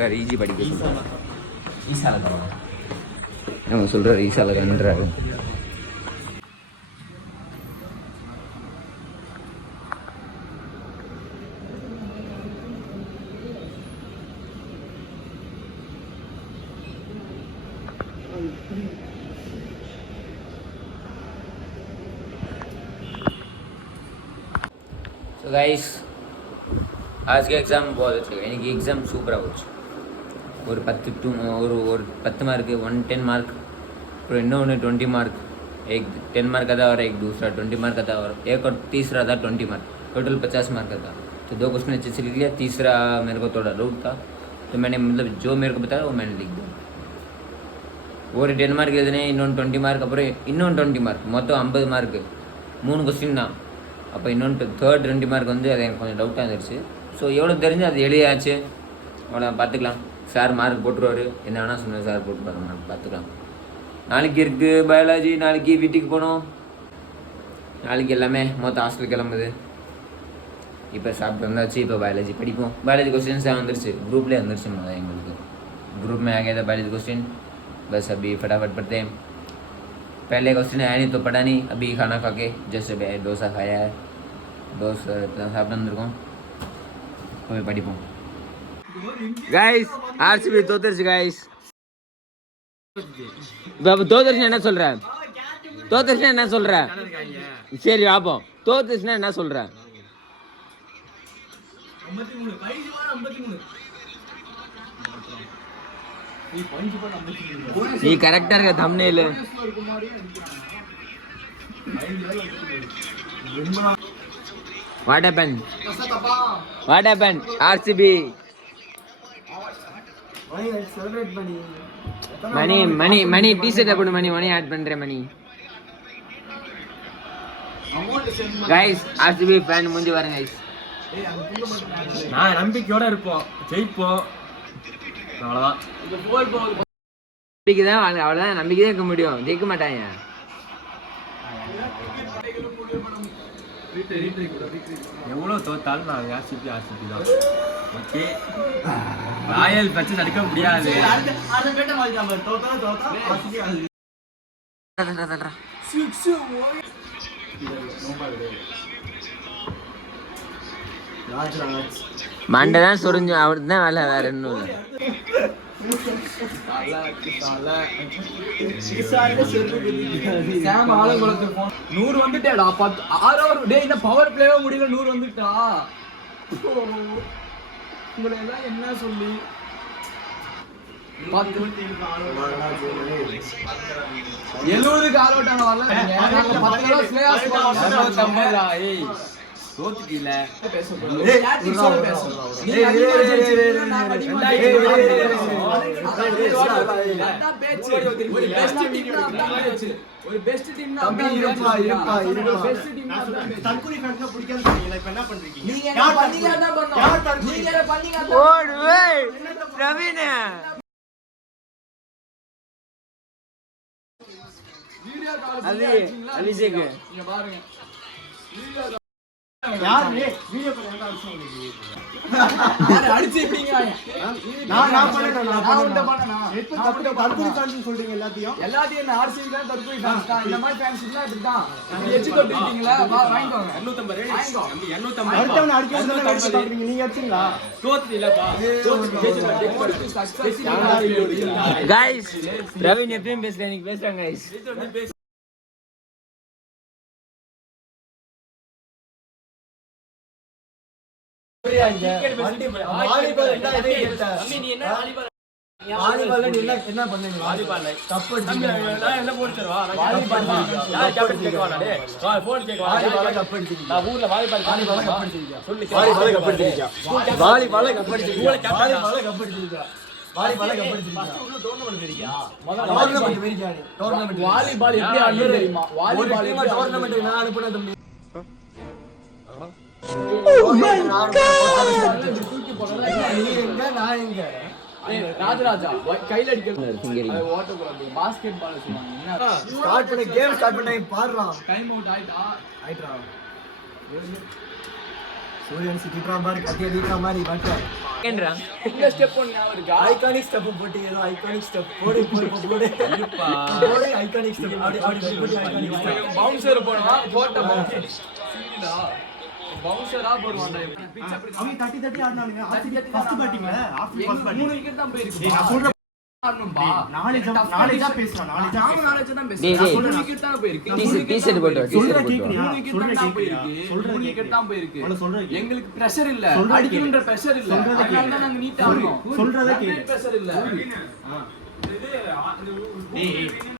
சொல்கிறார் ஈஜி படிக்க சொல்கிறார். நம்ம சொல்கிறார் ஈசாலகான்றாரு. तो गाइस आज के एग्ज़ाम बहुत अच्छा गया. यानी कि एग्ज़ाम सूपर आउट और 10 मार्क 110 मार्क और इन्होंने 20 मार्क. एक 10 मार्क का था और एक दूसरा 20 मार्क का था और एक और तीसरा था 20 मार्क. टोटल 50 मार्क का था. तो 2 क्वेश्चन अच्छे से लिख लिया. तीसरा मेरे को थोड़ा डाउट था तो मैंने मतलब जो मेरे को बताया वो मैंने लिख दिया. ஒரு 10 மார்க் எழுதுனேன், இன்னொன்று 20 மார்க், அப்புறம் இன்னொன்று 20 மார்க், மொத்தம் 50 மார்க்கு. 3 கொஸ்டின் தான். அப்போ இன்னொன்று தேர்ட் 20 மார்க் வந்து அது எனக்கு கொஞ்சம் டவுட்டாக இருந்துச்சு. ஸோ எவ்வளோ தெரிஞ்சு அது எழுதியாச்சு, அவ்வளோ பார்த்துக்கலாம். சார் மார்க் போட்டுருவார், என்ன வேணால் சொன்னார், சார் போட்டு பாருங்க, பார்த்துக்கலாம். நாளைக்கு இருக்குது பயாலஜி. நாளைக்கு வீட்டுக்கு போகணும். நாளைக்கு எல்லாமே மொத்தம் ஹாஸ்டல் கிளம்புது. இப்போ சாப்பிட்டு வந்தாச்சு. இப்போ பயாலஜி படிப்போம். பயாலஜி क्वेश्चन வந்துருச்சு, ग्रुपலேயே வந்துருச்சு. எங்களுக்கு ग्रुप में आ गया था बायोलॉजी क्वेश्चन. बस अभी फटाफट पढ़ते हैं. पहले क्वेश्चन आया नहीं तो पढ़ा नहीं. अभी खाना खा के जैसे डोसा खाया है, डोसा சாப்பிட்டு வந்திருக்கோம். போய் படிப்போம். கைஸ் ஆர்சிபி தோத்துருச்சு கைஸ். தோத்துருச்சுன்னா என்ன சொல்ற? தோத்துருச்சுன்னா என்ன சொல்ற? சரி பாப்போம். தோத்துருச்சுன்னா என்ன சொல்ற? நீ கரெக்டா இருக்க thumbnail. What happened? What happened? RCB. Mani t-shirt போடு. மணி ஆட் பண்றேன். மணி गाइस RCB ஃபேன் முந்தி வரேன் गाइस. நான் நம்பிக்கையோட இருப்போம், ஜெயிப்போம். அவ்வளவுதான். அவ்வளவுதான். நம்பிக்கை தான் இருக்க முடியும், ஜெயிக்க மாட்டாங்க. எவ்வளவு தோத்தாலும் நான் RCB தான். ஓகே, ராயல் பச்சை அடிக்க முடியாது. மண்டதான் சொரிஞ்சு அவருக்கு தான் வேலை, வேற இன்னும் இல்லை. நூறு வந்துட்டேடா. 6 டே இந்த பவர் பிளேவே முடியல. 100 வந்துட்டா. உங்களை எல்லாம் என்ன சொல்லி 70 கால் அவுட்டான வரல. தோத்துட்டீல. ஒரு பெஸ்ட் டீம் தம்பி இருப்பா. தற்கொலை ஃபேன்ஸ் பிடிக்காத சொன்னீங்க. இப்ப என்ன பண்றீங்க? நீங்க என்ன பண்ணீங்க? என்ன பண்ணோம்? நீங்க என்ன பண்ணீங்க? ஓடு ஏய் பிரவீன். வீடியோ கால் அலிஜேக்கு இங்க பாருங்க. யார் நீ வீடியோ பண்ண அடிச்சு இப்படிங்க. நான் பண்ணேனா தற்கொலை ஃபேன்ஸ் சொல்றீங்க. எல்லாத்தையும் நான் RCB தான் தற்கொலை ஃபேன்ஸ் தான். இந்த மாதிரி ஃபேன்ஸ் எல்லாம் இப்படிதான். நீங்க எச்சு கொட்டிட்டீங்களா? வாங்கிக்கோங்க. 250 அடுத்தவன் அடிக்க சொல்றீங்க. நீங்க அடிச்சீங்களா? தோத்துட்டீங்களா? गाइस பிரவீன் எப்பவும் பேசுறேன், இன்னைக்கு பேசுறாங்க गाइस. என்ன பண்ணீங்க? வாலிபால் எப்படி ஆடுறது தெரியுமா? வாலிபால் டோர்னமென்ட் நான் அனுப்புனேன் தம்பி. ராஜராஜா கையில அடிக்கிறது பாஸ்கெட் பால் ஸ்டார்ட் பண்ண கேம் ஸ்டார்ட் பண்ண பாருடா. டைம் அவுட் ஆயிட்டா. சூரியன் சிக்கிட்டா மாதிரி கட்டி அடிக்கிற மாதிரி பாட்டேன். ஏன்றா இந்த ஸ்டெப் ஒன்று ஞாபகம் இருக்கா? ஐகானிக் ஸ்டெப் போட்டு ஏதோ ஐகானிக் ஸ்டெப் போடு ஐகானிக் ஸ்டெப் அப்படி போட்டு ஐகானிக் ஸ்டெப். பவுன்சர் போடுவா, போட்ட பவுன்சர் பவுன்சரா போடுவான்டா. அவங்க தட்டி ஆடுனானுங்க. ஃபர்ஸ்ட் பேட்டிங்ல ஆஃப் ஃபர்ஸ்ட் பேட்டிங் 3 விக்கெட் தான் போயிருக்கு. நான் சொல்றேன் ஆடணும்பா. நாலேஜா பேசுறேன். நாலேஜா நாம நாலேஜ் தான் டேய், பேசுறோம். டேய். 3 விக்கெட் தான் போயிருக்கு. டீ-ஷர்ட் போட்டு வா, சொல்றத டீ-ஷர்ட் போட்டு வா. கேக்குறியா? 3 விக்கெட் தான் போயிருக்கு. 3 விக்கெட் தான் போயிருக்கு. எங்களுக்கு பிரஷர் இல்ல, சொல்றத அடிக்கணும்ன்ற பிரஷர் இல்ல. சொல்றத அதனால தான் நாங்க நீட்டா ஆடுறோம். சொல்றத கேளு. பிரஷர் இல்ல.